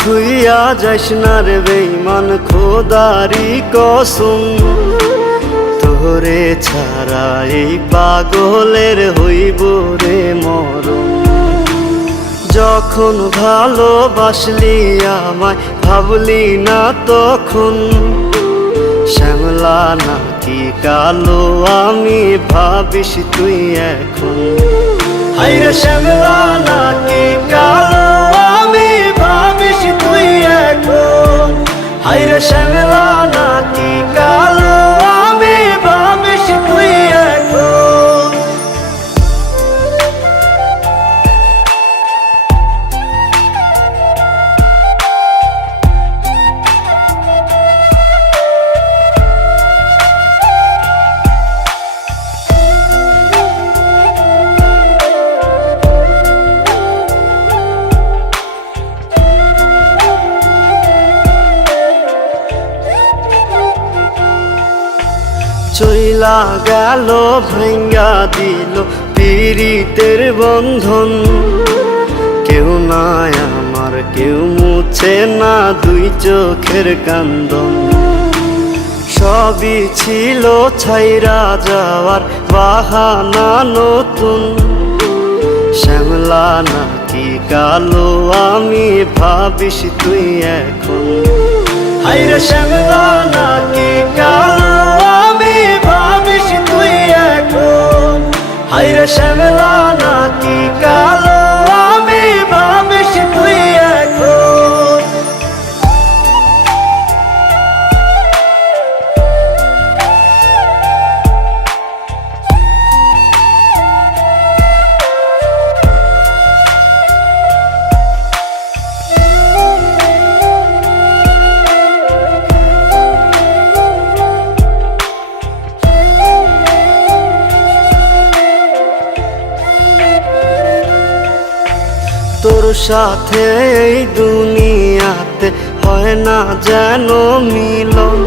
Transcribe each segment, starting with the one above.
থুইয়া যাইস না রে বেঈমান, খোদারি কসম। তোরে ছাড়া এই পাগলের হইব রে মরণ। যখন ভালোবাসলি আমায় ভাবলি না তখন, শ্যামলা নাকি কালো আমি ভাবিস তুই এখন। হায়রে শ্যামলা নাকি কালো আমি ভাবিস তুই এখন। হায়রে শ্যামলা নাকি কালো আমি ভাবিস তুই এখন। চইলা গেল ভাঙ্গা দিল পীড়িতের বন্ধন। কেউ নাই আমার, কেউ মুছে না দুই চোখের কান্দন। সবই ছিল ছাইরা যাওয়ার বাহানা নতুন। শ্যামলা নাকি কালো আমি ভাবিস তুই এখন। হায়রে শ্যামলা নাকি কালো আমি ভাবিস তুই এখন। হায়রে শ্যামলা নাকি কালো আমি ভাবিস তুই এখন। তোর সাথে এই দুনিয়াতে হয় না যেন মিলন।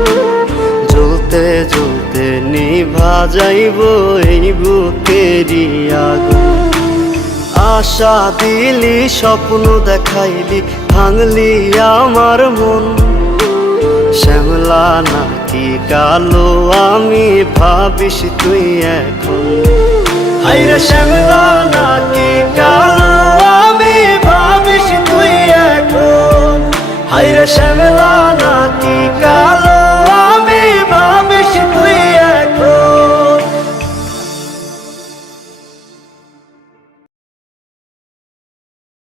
জ্বলতে জ্বলতে নিভা যাইব এই বুকেরই আগুন। আশা দিলি, স্বপ্ন দেখাইলি, ভাঙলি আমার মন। শ্যামলা নাকি কালো আমি ভাবিস তুই এখন। হায়রে শ্যামলা নাকি কালো আমি ভাবিস তুই এখন। হায়রে শ্যামলা